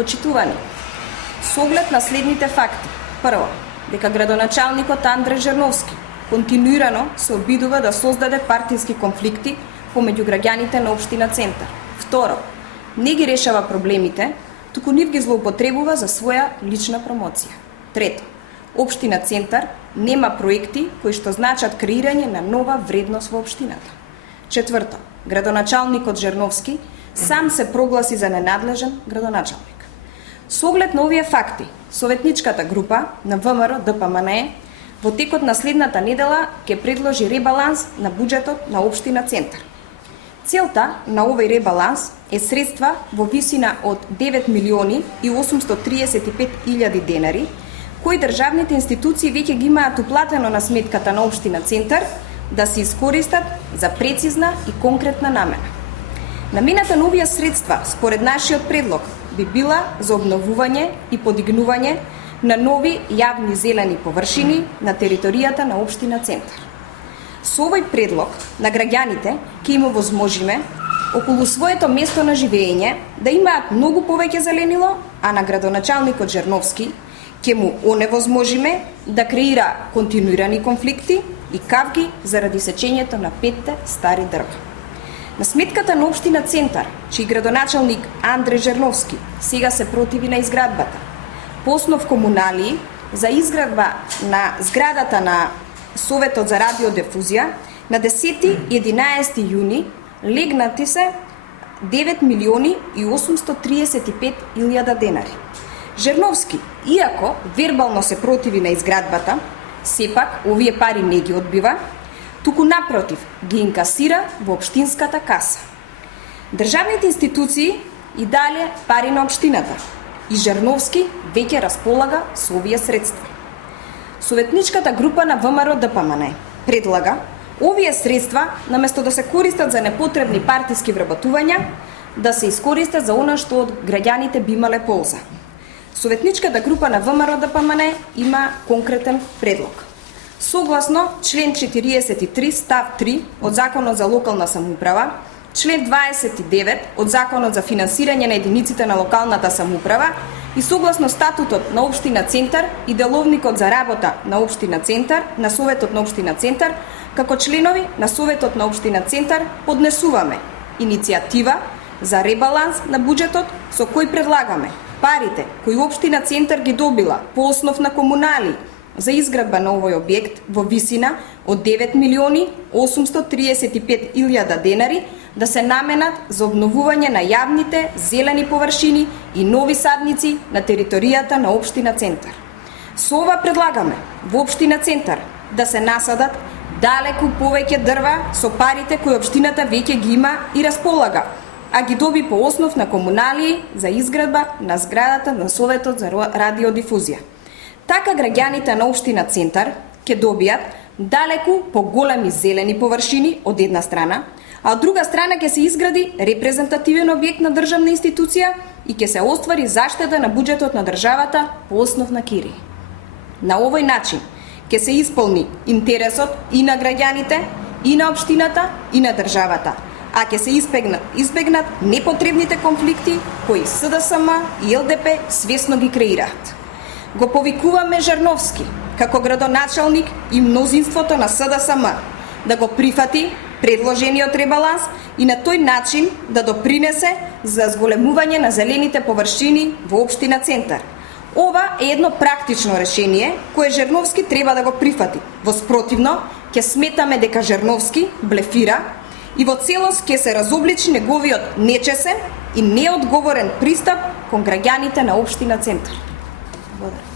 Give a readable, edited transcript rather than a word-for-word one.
Почитувани, со оглед на следните факти. Прво, дека градоначалникот Андре Жерновски континуирано се обидува да создаде партиски конфликти помеѓу граѓаните на општина Центар. Второ, не ги решава проблемите, туку нив ги злоупотребува за своја лична промоција. Трето, општина Центар нема проекти кои што значат креирање на нова вредност во општината. Четврто, градоначалникот Жерновски сам се прогласи за ненадлежен градоначалник. Со оглед на овие факти, советничката група на ВМРО ДПМНЕ во текот на следната недела ќе предложи ребаланс на буџетот на општина Центар. Целта на овој ребаланс е средства во висина од 9 милиони и 835 илјади денари, кои државните институции веќе ги имаат уплатено на сметката на општина Центар да се искористат за прецизна и конкретна намена. Намената на овие средства, според нашиот предлог, би била за обновување и подигнување на нови јавни зелени површини на територијата на општина Центар. Со овој предлог на граѓаните ќе им овозможиме околу своето место на живење да имаат многу повеќе зеленило, а на градоначалникот Жерновски ќе му оневозможиме да креира континуирани конфликти и кавги заради сечењето на 5 стари дрва. На сметката на општина Центар, чиј градоначалник Андре Жерновски сега се противи на изградбата, по основ комуналии за изградба на зградата на Советот за радиодифузија, на 10 и 11 јуни легнати се 9 милиони и 835 илјада денари. Жерновски, иако вербално се противи на изградбата, сепак овие пари не ги одбива, туку напротив ги инкасира во општинската каса. Државните институции и дале пари на општината и Жерновски веќе располага со овие средства. Советничката група на ВМРО ДПМНЕ предлага овие средства, наместо да се користат за непотребни партиски вработувања, да се искористат за она што од граѓаните би имале полза. Советничката група на ВМРО ДПМНЕ има конкретен предлог. Согласно член 43 став 3 од Законот за локална самоуправа, член 29 од Законот за финансирање на единиците на локалната самоуправа и согласно статутот на општина Центар и деловникот за работа на општина Центар, на Советот на општина Центар, како членови на Советот на општина Центар поднесуваме иницијатива за ребаланс на буџетот со кој предлагаме парите кои општина Центар ги добила по основ на комунали за изградба на овој објект во висина од 9 милиони 835 илјада денари да се наменат за обновување на јавните зелени површини и нови садници на територијата на општина Центар. Со ова предлагаме во општина Центар да се насадат далеку повеќе дрва со парите кои општината веќе ги има и располага, а ги доби по основ на комуналии за изградба на зградата на Советот за радиодифузија. Така граѓаните на општина Центар ќе добијат далеку поголеми зелени површини од една страна, а од друга страна ќе се изгради репрезентативен објект на државна институција и ќе се оствари заштеда на буџетот на државата по основ на кири. На овој начин ќе се исполни интересот и на граѓаните, и на општината, и на државата, а ќе се избегнат непотребните конфликти кои СДСМ и ЛДП свесно ги креираат. Го повикуваме Жерновски како градоначалник и мнозинството на СДСМ да го прифати предложениот ребаланс и на тој начин да допринесе за зголемување на зелените површини во општина Центар. Ова е едно практично решение кое Жерновски треба да го прифати. Во спротивно, ќе сметаме дека Жерновски блефира и во целост ќе се разобличи неговиот нечесен и неодговорен пристап кон граѓаните на општина Центар. Благодарам.